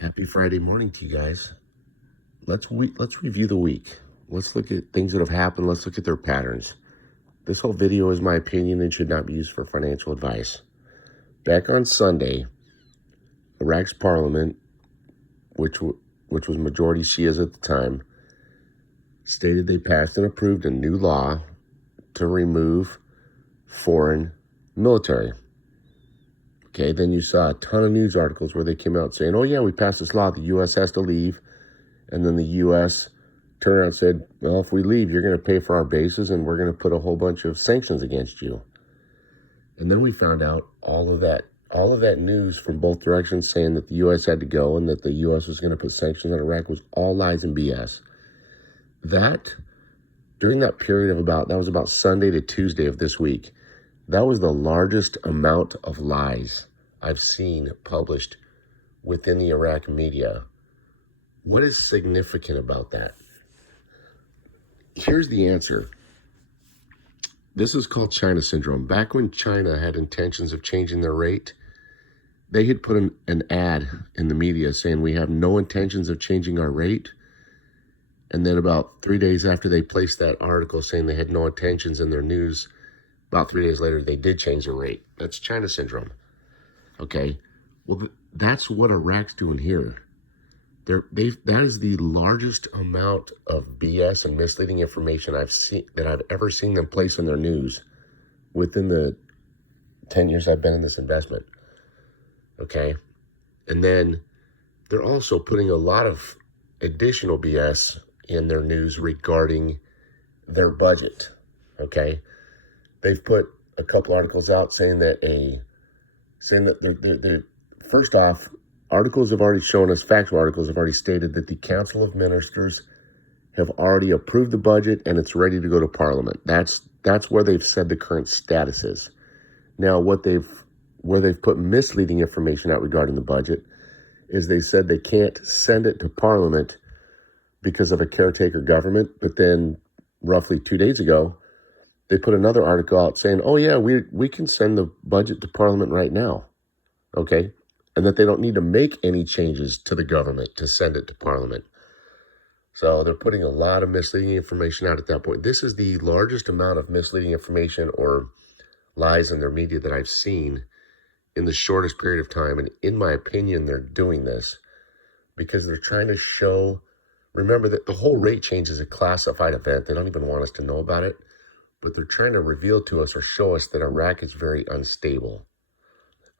Happy Friday morning to you guys. Let's review the week. Let's look at things that have happened. Let's look at their patterns. This whole video is my opinion and should not be used for financial advice. Back on Sunday, Iraq's parliament, which was majority Shias at the time, stated they passed and approved a new law to remove foreign military. Okay, then you saw a ton of news articles where they came out saying, oh yeah, we passed this law, the U.S. has to leave. And then the U.S. turned around and said, well, if we leave, you're going to pay for our bases and we're going to put a whole bunch of sanctions against you. And then we found out all of that news from both directions saying that the U.S. had to go and that the U.S. was going to put sanctions on Iraq was all lies and BS. During that period of that was about Sunday to Tuesday of this week, that was the largest amount of lies I've seen published within the Iraq media. What is significant about that? Here's the answer. This is called China syndrome. Back when China had intentions of changing their rate, they had put an ad in the media saying we have no intentions of changing our rate. And then about 3 days after they placed that article saying they had no intentions in their news, about 3 days later, they did change the rate. That's China syndrome. Okay. Well, that's what Iraq's doing here. That is the largest amount of BS and misleading information I've ever seen them place in their news within the 10 years I've been in this investment. Okay. And then they're also putting a lot of additional BS in their news regarding their budget. Okay. They've put a couple articles out saying that they're first off, articles have already shown us, factual articles have already stated that the Council of Ministers have already approved the budget and it's ready to go to Parliament. That's where they've said the current status is. Now, where they've put misleading information out regarding the budget is they said they can't send it to Parliament because of a caretaker government. But then roughly 2 days ago, they put another article out saying, oh yeah, we can send the budget to Parliament right now. Okay. And that they don't need to make any changes to the government to send it to Parliament. So they're putting a lot of misleading information out at that point. This is the largest amount of misleading information or lies in their media that I've seen in the shortest period of time. And in my opinion, they're doing this because they're trying to show, remember that the whole rate change is a classified event. They don't even want us to know about it, but they're trying to reveal to us or show us that Iraq is very unstable.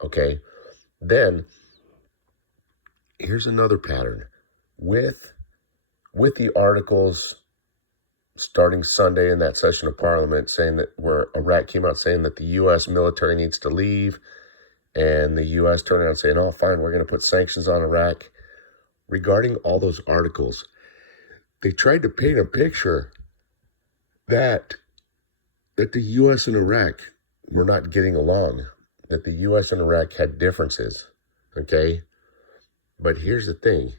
Okay. Then, here's another pattern. With the articles starting Sunday in that session of Parliament saying that where Iraq came out saying that the U.S. military needs to leave, and the U.S. turned around saying, oh, fine, we're going to put sanctions on Iraq. Regarding all those articles, they tried to paint a picture that the U.S. and Iraq were not getting along, that the U.S. and Iraq had differences, okay? But here's the thing.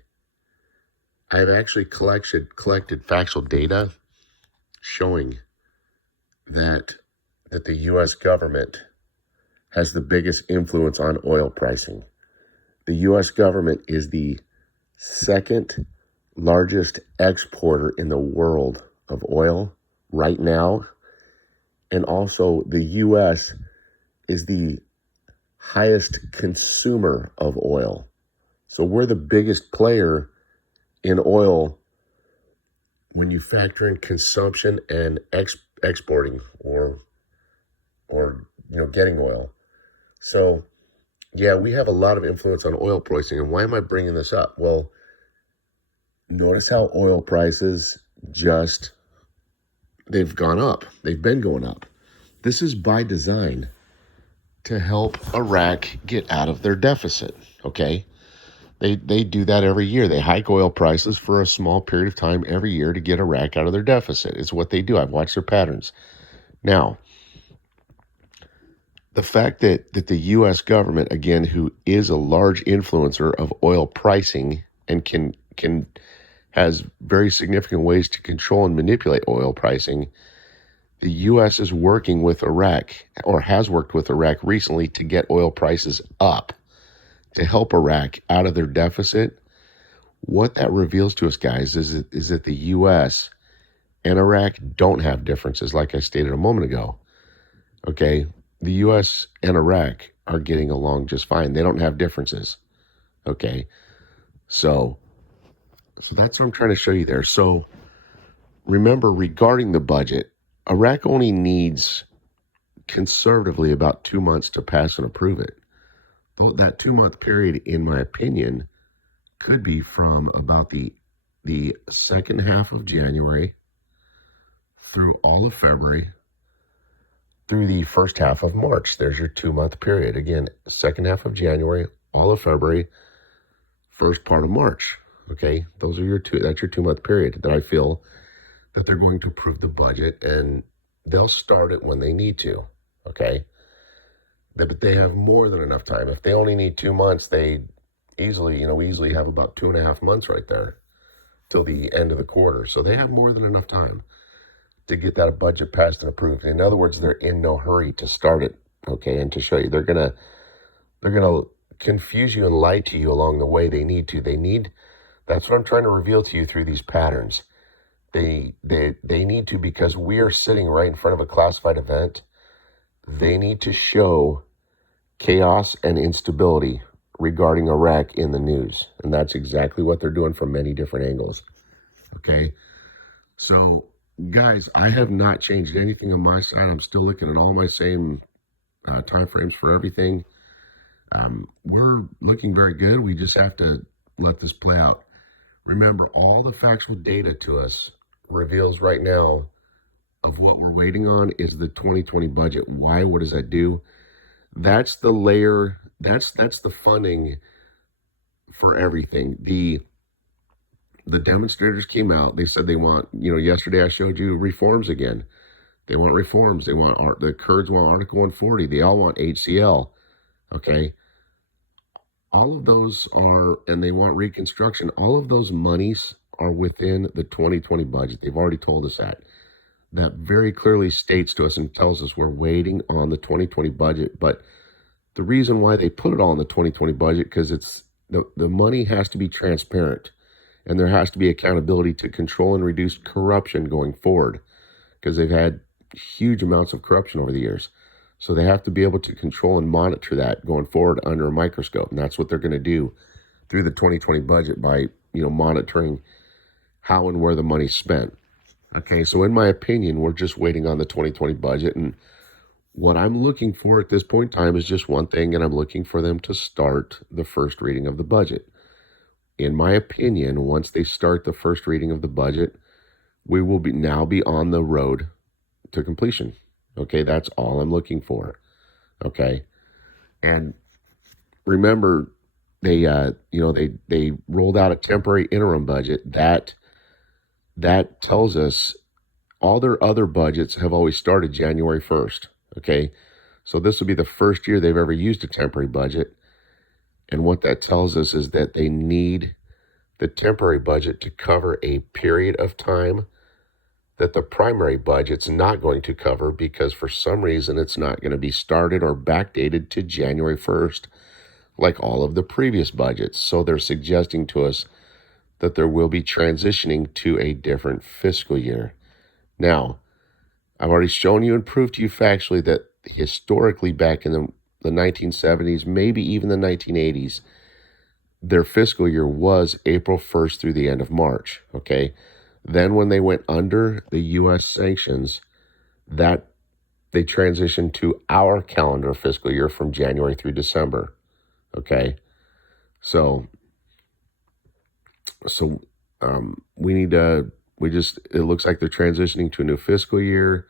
I've actually collected factual data showing that the U.S. government has the biggest influence on oil pricing. The U.S. government is the second largest exporter in the world of oil right now. And also the U.S. is the highest consumer of oil. So we're the biggest player in oil when you factor in consumption and exporting or getting oil. So yeah, we have a lot of influence on oil pricing. And why am I bringing this up? Well, notice how oil prices they've gone up. They've been going up. This is by design to help Iraq get out of their deficit, okay? They do that every year. They hike oil prices for a small period of time every year to get Iraq out of their deficit. It's what they do. I've watched their patterns. Now, the fact that the U.S. government, again, who is a large influencer of oil pricing and has very significant ways to control and manipulate oil pricing, the U.S. is working with Iraq, or has worked with Iraq recently, to get oil prices up, to help Iraq out of their deficit What that reveals to us, guys, is that the U.S. and Iraq don't have differences, like I stated a moment ago. Okay, the U.S. and Iraq are getting along just fine. They don't have differences. Okay, so that's what I'm trying to show you there. So remember, regarding the budget, Iraq only needs conservatively about 2 months to pass and approve it. Though that 2 month period, in my opinion, could be from about the second half of January through all of February through the first half of March. There's your 2 month period. Again, second half of January, all of February, first part of March. Okay, those are that's your 2 month period that I feel that they're going to approve the budget, and they'll start it when they need to. Okay, but they have more than enough time. If they only need 2 months, we easily have about 2.5 months right there till the end of the quarter. So they have more than enough time to get that budget passed and approved. In other words, they're in no hurry to start it. Okay, and to show you, they're gonna confuse you and lie to you along the way. They need to. That's what I'm trying to reveal to you through these patterns. They need to, because we are sitting right in front of a classified event. They need to show chaos and instability regarding Iraq in the news. And that's exactly what they're doing from many different angles. Okay. So, guys, I have not changed anything on my side. I'm still looking at all my same time frames for everything. We're looking very good. We just have to let this play out. Remember, all the factual data to us reveals right now of what we're waiting on is the 2020 budget. Why? What does that do? That's the layer. That's the funding for everything. The demonstrators came out. They said they want, yesterday I showed you reforms again. They want reforms. They want the Kurds want Article 140. They all want HCL. Okay. All of those and they want reconstruction. All of those monies are within the 2020 budget. They've already told us that. That very clearly states to us and tells us we're waiting on the 2020 budget. But the reason why they put it all in the 2020 budget, because it's the money has to be transparent, and there has to be accountability to control and reduce corruption going forward, because they've had huge amounts of corruption over the years. So they have to be able to control and monitor that going forward under a microscope. And that's what they're going to do through the 2020 budget by, monitoring how and where the money's spent. Okay, so in my opinion, we're just waiting on the 2020 budget. And what I'm looking for at this point in time is just one thing, and I'm looking for them to start the first reading of the budget. In my opinion, once they start the first reading of the budget, we will now be on the road to completion. Okay, that's all I'm looking for. Okay, and remember, they rolled out a temporary interim budget that tells us all their other budgets have always started January 1st. Okay, so this will be the first year they've ever used a temporary budget, and what that tells us is that they need the temporary budget to cover a period of time that the primary budget's not going to cover, because for some reason it's not going to be started or backdated to January 1st like all of the previous budgets. So they're suggesting to us that there will be transitioning to a different fiscal year. Now, I've already shown you and proved to you factually that historically back in the 1970s, maybe even the 1980s, their fiscal year was April 1st through the end of March, okay? Then when they went under the U.S. sanctions, that they transitioned to our calendar fiscal year from January through December, okay? So it looks like they're transitioning to a new fiscal year,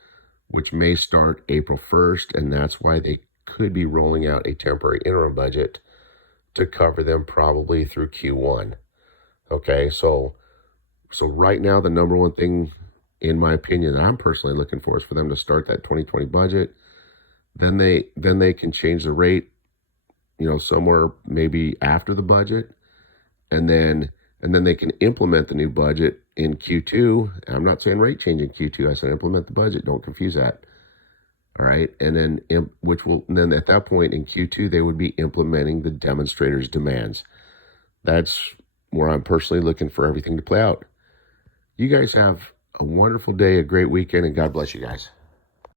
which may start April 1st, and that's why they could be rolling out a temporary interim budget to cover them probably through Q1, okay? So right now, the number one thing, in my opinion, that I'm personally looking for is for them to start that 2020 budget. Then they can change the rate, somewhere maybe after the budget, and then they can implement the new budget in Q2. I'm not saying rate change in Q2. I said implement the budget. Don't confuse that. All right, and then at that point in Q2 they would be implementing the demonstrators' demands. That's where I'm personally looking for everything to play out. You guys have a wonderful day, a great weekend, and God bless you guys.